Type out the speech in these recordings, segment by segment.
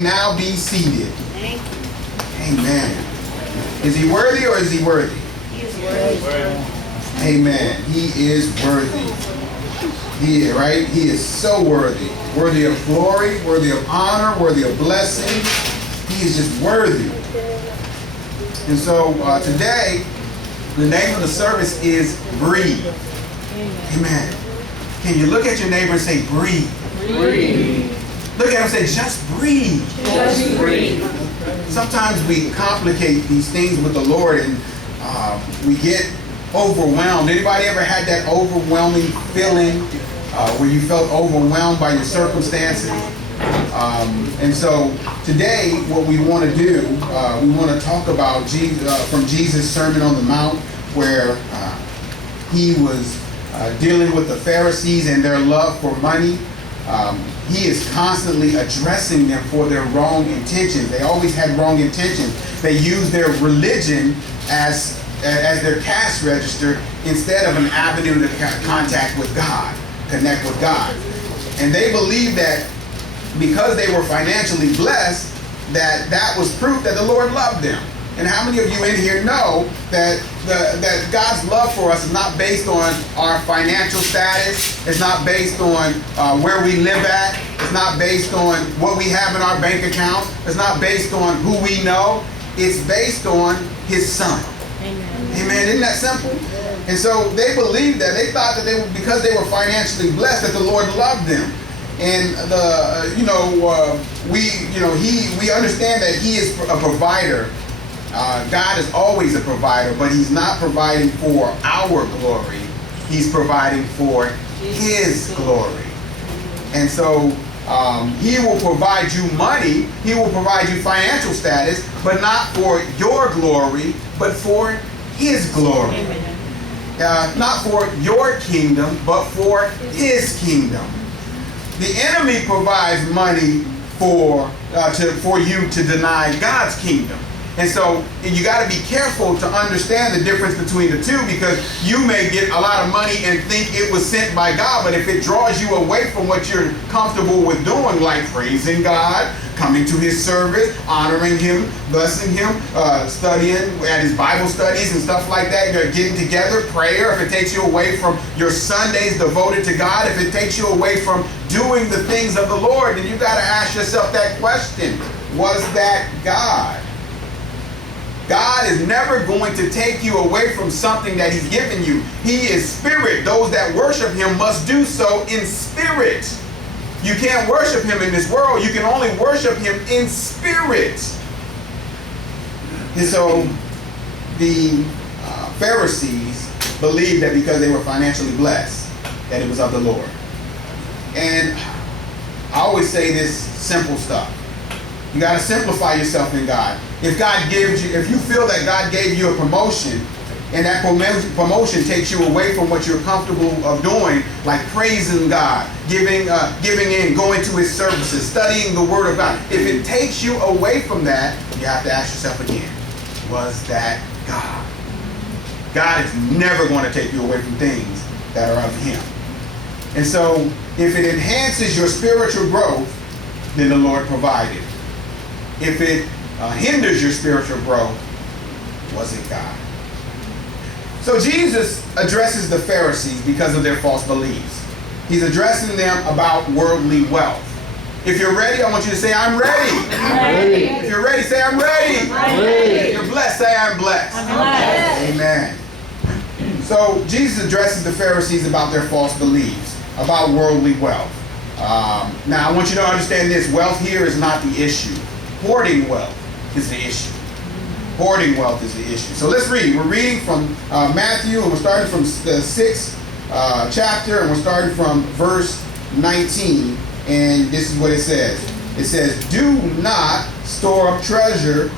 Now be seated. Thank you. Amen. Is he worthy or is he worthy? He is worthy. Amen. He is worthy. He is, right? He is so worthy. Worthy of glory, worthy of honor, worthy of blessing. He is just worthy. And so today, the name of the service is Breathe. Amen. Can you look at your neighbor and say, breathe? Breathe. Look at him and say, just breathe. Just breathe. Sometimes we complicate these things with the Lord and we get overwhelmed. Anybody ever had that overwhelming feeling where you felt overwhelmed by your circumstances? And so today what we want to do, we want to talk about from Jesus' Sermon on the Mount, where he was dealing with the Pharisees and their love for money. He is constantly addressing them for their wrong intentions. They always had wrong intentions. They used their religion as their cash register instead of an avenue to contact with God, connect with God. And they believed that because they were financially blessed, that was proof that the Lord loved them. And how many of you in here know that God's love for us is not based on our financial status, it's not based on where we live at, it's not based on what we have in our bank account, it's not based on who we know, it's based on His Son. Amen. Amen. Isn't that simple? And so they believed that. They thought that because they were financially blessed, that the Lord loved them. And we understand that He is a provider. God is always a provider, but He's not providing for our glory. He's providing for His glory. And so He will provide you money, He will provide you financial status, but not for your glory, but for His glory. Not for your kingdom, but for His kingdom. The enemy provides money for you to deny God's kingdom. And so you got to be careful to understand the difference between the two, because you may get a lot of money and think it was sent by God, but if it draws you away from what you're comfortable with doing, like praising God, coming to His service, honoring Him, blessing Him, studying at His Bible studies and stuff like that, you're getting together, prayer, if it takes you away from your Sundays devoted to God, if it takes you away from doing the things of the Lord, then you've got to ask yourself that question: was that God? God is never going to take you away from something that He's given you. He is spirit. Those that worship Him must do so in spirit. You can't worship Him in this world. You can only worship Him in spirit. And so the Pharisees believed that because they were financially blessed, that it was of the Lord. And I always say this simple stuff. You got to simplify yourself in God. If you feel that God gave you a promotion, and that promotion takes you away from what you're comfortable of doing, like praising God, giving in, going to His services, studying the Word of God, if it takes you away from that, you have to ask yourself again, was that God? God is never going to take you away from things that are of Him. And so, if it enhances your spiritual growth, then the Lord provided. If it hinders your spiritual growth, was it God? So Jesus addresses the Pharisees because of their false beliefs. He's addressing them about worldly wealth. If you're ready, I want you to say, I'm ready. I'm ready. If you're ready, say, I'm ready. I'm ready. If you're blessed, say, I'm blessed. I'm blessed. Amen. So Jesus addresses the Pharisees about their false beliefs, about worldly wealth. Now, I want you to understand this. Wealth here is not the issue. Hoarding wealth is the issue. Hoarding wealth is the issue. So let's read. We're reading from Matthew, and we're starting from the 6th chapter, and we're starting from verse 19. And this is what it says. It says, "Do not store up treasure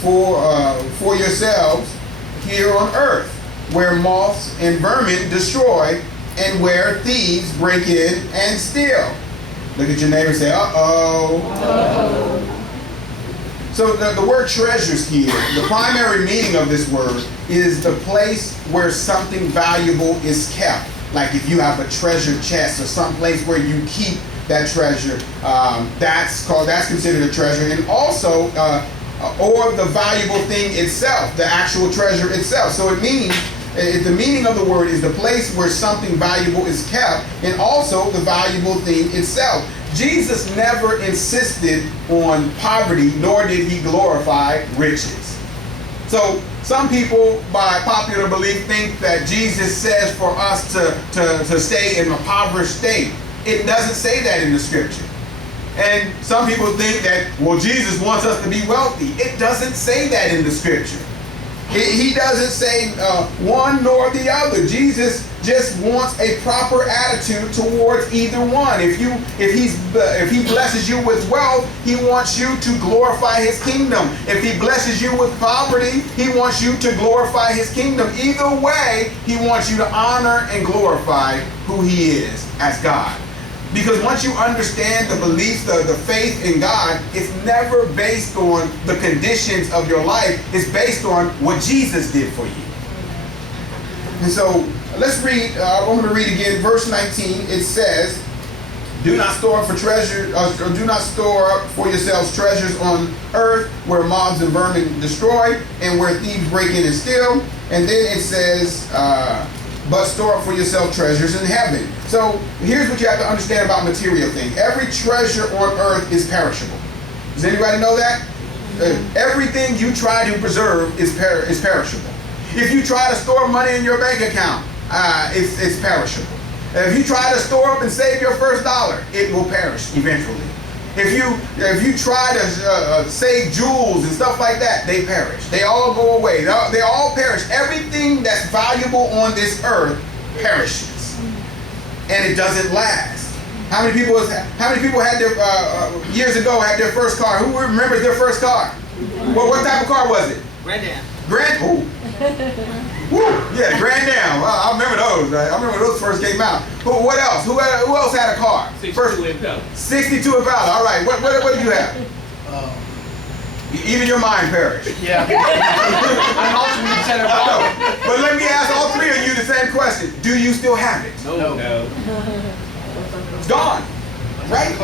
for yourselves here on earth, where moths and vermin destroy, and where thieves break in and steal." Look at your neighbor and say, uh-oh. Uh-oh. So the word treasures here, the primary meaning of this word is the place where something valuable is kept. Like if you have a treasure chest or some place where you keep that treasure, that's considered a treasure. And also, or the valuable thing itself, the actual treasure itself. So it means, the meaning of the word is the place where something valuable is kept, and also the valuable thing itself. Jesus never insisted on poverty, nor did he glorify riches. So some people, by popular belief, think that Jesus says for us to stay in a impoverished state. It doesn't say that in the scripture. And some people think that, well, Jesus wants us to be wealthy. It doesn't say that in the scripture. He doesn't say one nor the other. Jesus just wants a proper attitude towards either one. If he blesses you with wealth, he wants you to glorify his kingdom. If he blesses you with poverty, he wants you to glorify his kingdom. Either way, he wants you to honor and glorify who he is as God. Because once you understand the beliefs, the faith in God, it's never based on the conditions of your life. It's based on what Jesus did for you. And so let's read, I'm going to read again, verse 19. It says, do not store up for treasure, or do not store up for yourselves treasures on earth where moths and vermin destroy and where thieves break in and steal. And then it says, but store up for yourself treasures in heaven. So here's what you have to understand about material things. Every treasure on earth is perishable. Does anybody know that? Everything you try to preserve is perishable. If you try to store money in your bank account, it's perishable. If you try to store up and save your first dollar, it will perish eventually. If you try to save jewels and stuff like that, they perish. They all go away. They all perish. Everything that's valuable on this earth perishes, and it doesn't last. How many people had their years ago had their first car? Who remembers their first car? Well, what type of car was it? Grand Am. Ooh. Woo, yeah, Grand Am. Well, I remember those. Right? I remember when those first came out. What else? Who else had a car? 62 Impala. 62 Impala. All right. What did you have? Even your mind perished. Yeah. I'm alternate center. But let me ask all three of you the same question. Do you still have it? No. It's gone. Right?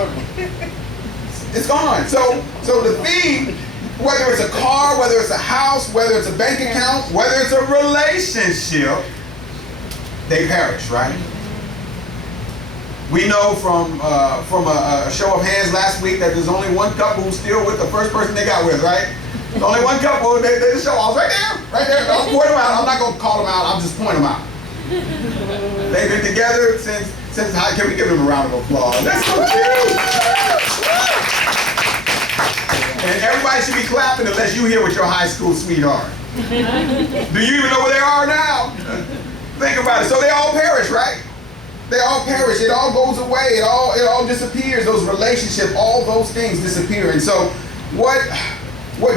It's gone. So the thing, whether it's a car, whether it's a house, whether it's a bank account, whether it's a relationship, they perish, right? We know from a show of hands last week that there's only one couple who's still with the first person they got with, right? There's only one couple. They just show off right there. I'll point them out. I'm not going to call them out. I'll just point them out. They've been together since. Can we give them a round of applause? That's so cute. And everybody should be clapping unless you here with your high school sweetheart. Do you even know where they are now? Think about it. So they all perish, right? They all perish. It all goes away. It all disappears. Those relationships, all those things disappear. And so what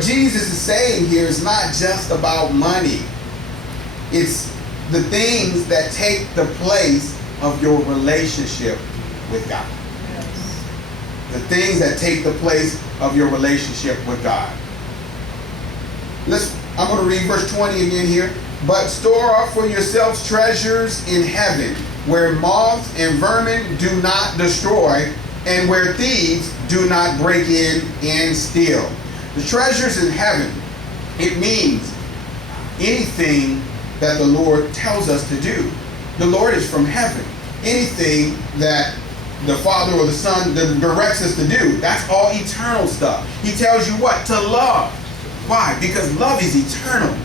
Jesus is saying here is not just about money. It's the things that take the place of your relationship with God. The things that take the place of your relationship with God. I'm going to read verse 20 again here. But store up for yourselves treasures in heaven, where moths and vermin do not destroy, and where thieves do not break in and steal. The treasures in heaven, it means anything that the Lord tells us to do. The Lord is from heaven. Anything that the Father or the Son directs us to do, that's all eternal stuff. He tells you what? To love. Why? Because love is eternal.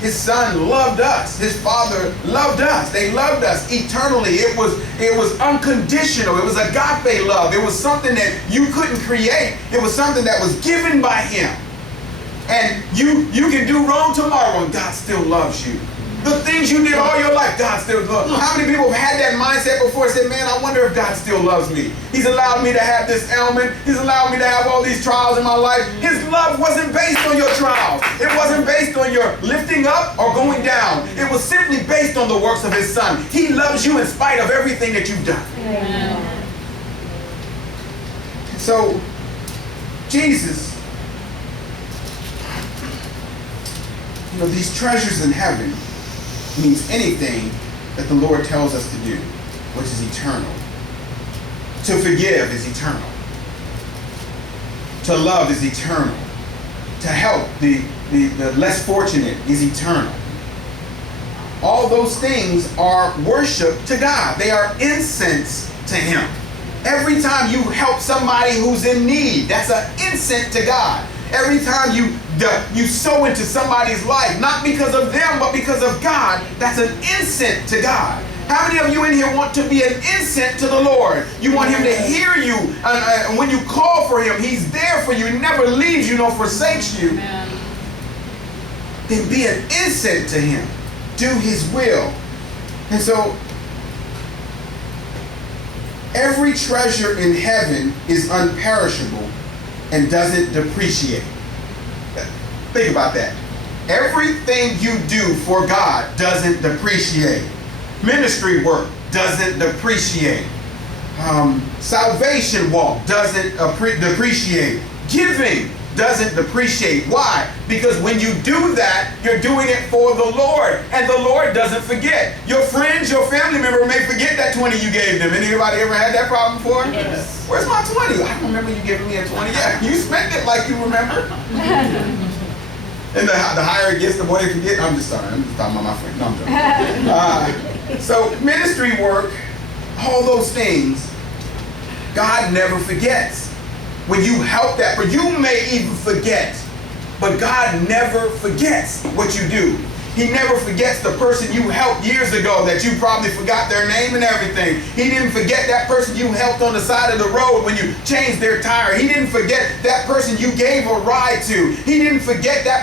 His Son loved us. His Father loved us. They loved us eternally. It was unconditional. It was agape love. It was something that you couldn't create. It was something that was given by Him. And you can do wrong tomorrow and God still loves you. The things you did all your life, God still loves. How many people have had that mindset before and said, man, I wonder if God still loves me. He's allowed me to have this ailment. He's allowed me to have all these trials in my life. His love wasn't based on your trials. It wasn't based on your lifting up or going down. It was simply based on the works of His Son. He loves you in spite of everything that you've done. Amen. So, Jesus, these treasures in heaven means anything that the Lord tells us to do, which is eternal. To forgive is eternal. To love is eternal. To help the less fortunate is eternal. All those things are worship to God. They are incense to Him. Every time you help somebody who's in need, that's an incense to God. Every time you sow into somebody's life, not because of them, but because of God, that's an incense to God. How many of you in here want to be an incense to the Lord? You want Him to hear you. And when you call for Him, He's there for you. He never leaves you nor forsakes you. Amen. Then be an incense to Him. Do His will. And so, every treasure in heaven is unperishable and doesn't depreciate. Think about that. Everything you do for God doesn't depreciate. Ministry work doesn't depreciate. Salvation walk doesn't depreciate. Giving doesn't depreciate. Why? Because when you do that, you're doing it for the Lord, and the Lord doesn't forget. Your friends, your family member may forget that 20 you gave them. Anybody ever had that problem before? Yes. Where's my 20? I don't remember you giving me a 20. Yeah, you spent it like you remember. And the higher it gets, the more they forget. I'm just sorry. I'm just talking about my friend. No, I'm joking. So ministry work, all those things, God never forgets. When you help that, but you may even forget, but God never forgets what you do. He never forgets the person you helped years ago that you probably forgot their name and everything. He didn't forget that person you helped on the side of the road when you changed their tire. He didn't forget that person you gave a ride to. He didn't forget that